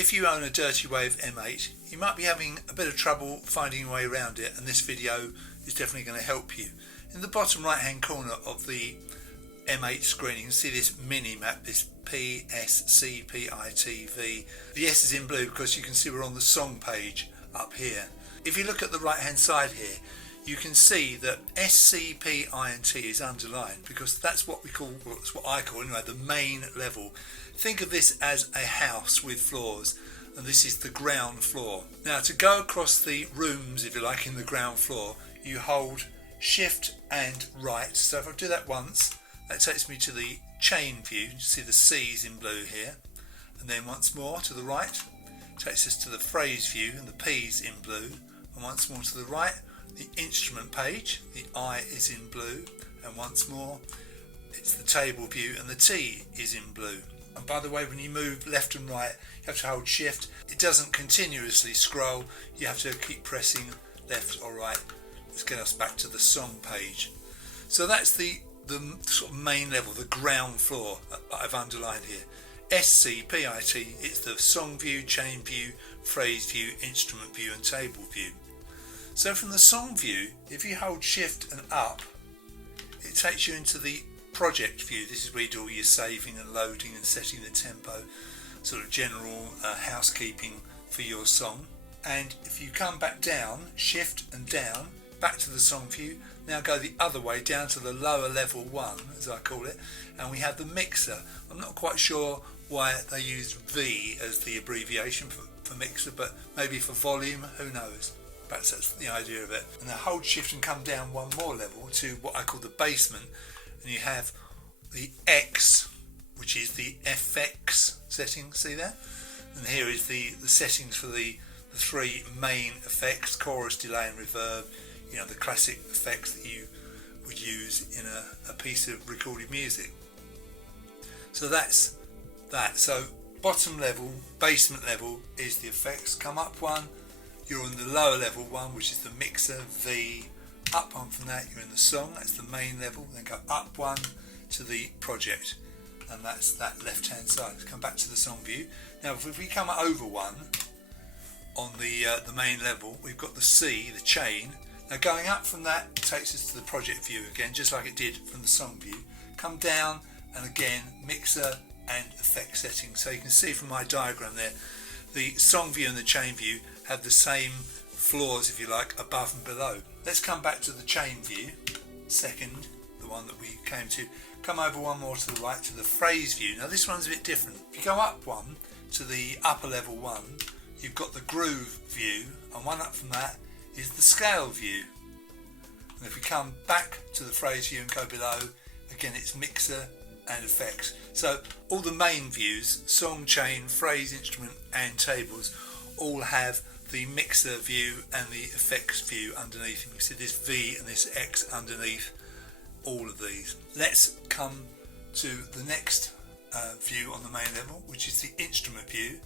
If you own a Dirtywave M8, you might be having a bit of trouble finding your way around it, and this video is definitely going to help you. In the bottom right hand corner of the M8 screen you can see this mini map, this PSCPITV. The S is in blue because you can see we're on the song page up here. If you look at the right hand side here, you can see that SCPINT is underlined because that's what we call, well, that's what I call anyway, the main level. Think of this as a house with floors, and this is the ground floor. Now, to go across the rooms, if you like, in the ground floor, you hold shift and right. So if I do that once, that takes me to the chain view. You see the C's in blue here, and then once more to the right takes us to the phrase view, and the P's in blue, and once more to the right the instrument page, the I is in blue, and once more it's the table view and the T is in blue. And by the way, when you move left and right you have to hold shift. It doesn't continuously scroll, you have to keep pressing left or right. Let's get us back to the song page. So that's the sort of main level, the ground floor that I've underlined here. SCPIT, it's the song view, chain view, phrase view, instrument view and table view. So from the song view, if you hold shift and up, it takes you into the project view. This is where you do all your saving and loading and setting the tempo, sort of general housekeeping for your song. And if you come back down, shift and down, back to the song view, now go the other way down to the lower level 1, as I call it, and we have the mixer. I'm not quite sure why they use V as the abbreviation for mixer, but maybe for volume, who knows. Perhaps that's the idea of it. And now hold shift and come down one more level to what I call the basement, and you have the X, which is the FX setting, see there? And here is the settings for the three main effects: chorus, delay and reverb, you know, the classic effects that you would use in a piece of recorded music. So that's that. So bottom level, basement level is the effects. Come up one, you're on the lower level one, which is the mixer, V. Up one from that, you're in the song, that's the main level. Then go up one to the project, and that's that left hand side. Let's come back to the song view. Now if we come over one on the main level, we've got the C, the chain. Now going up from that takes us to the project view again, just like it did from the song view. Come down and again mixer and effect settings. So you can see from my diagram there, the song view and the chain view have the same floors, if you like, above and below. Let's come back to the chain view, second, the one that we came to. Come over one more to the right to the phrase view. Now this one's a bit different. If you go up one to the upper level one, you've got the groove view, and one up from that is the scale view. And if we come back to the phrase view and go below, again it's mixer and effects. So all the main views, song, chain, phrase, instrument and tables, all have the mixer view and the effects view underneath. You can see this V and this X underneath all of these. Let's come to the next view on the main level, which is the instrument view.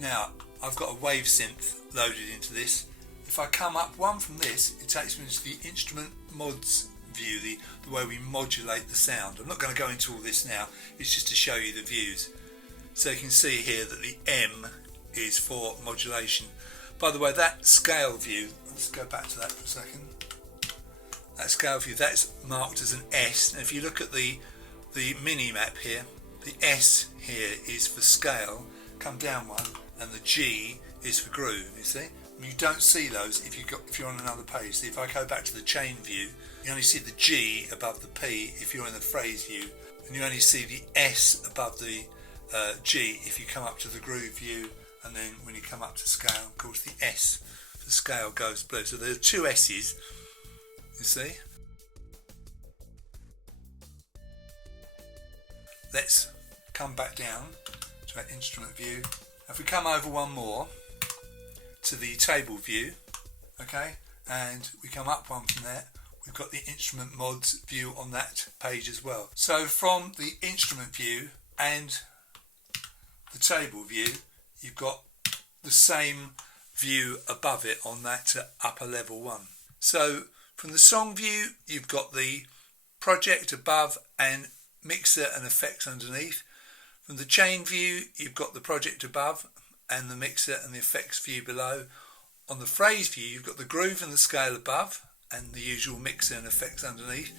Now I've got a wave synth loaded into this. If I come up one from this, it takes me to the instrument mods view, the way we modulate the sound. I'm not going to go into all this now, it's just to show you the views. So you can see here that the M is for modulation. By the way, that scale view, let's go back to that for a second. That scale view, that's marked as an S. And if you look at the mini map here, the S here is for scale, come down one, and the G is for groove, you see? You don't see those if you're on another page. So if I go back to the chain view, you only see the G above the P if you're in the phrase view, and you only see the S above the G if you come up to the groove view, and then when you come up to scale, of course the S for scale goes blue. So there are two S's, you see. Let's come back down to our instrument view. If we come over one more to the table view, okay, and we come up one from there, we've got the instrument mods view on that page as well. So from the instrument view and the table view, you've got the same view above it on that upper level one. So from the song view, you've got the project above and mixer and effects underneath. From the chain view, you've got the project above and the mixer and the effects view below. On the phrase view, you've got the groove and the scale above, and the usual mixer and effects underneath.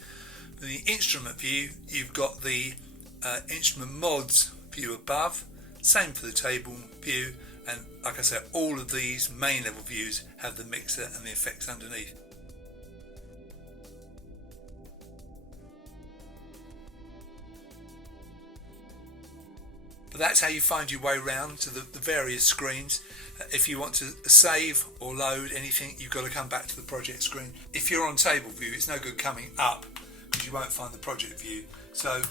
In the instrument view, you've got the instrument mods view above, same for the table view, and like I said, all of these main level views have the mixer and the effects underneath. But that's how you find your way around to the various screens. If you want to save or load anything, you've got to come back to the project screen. If you're on table view, it's no good coming up because you won't find the project view. So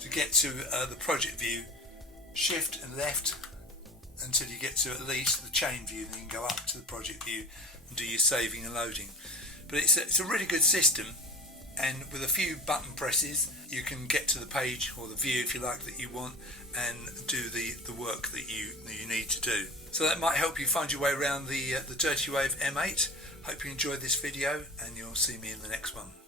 to get to the project view, shift and left until you get to at least the chain view, then you can go up to the project view and do your saving and loading. But it's a really good system, and with a few button presses you can get to the page or the view, if you like, that you want, and do the work that you need to do. So that might help you find your way around the Dirtywave M8. Hope you enjoyed this video, and you'll see me in the next one.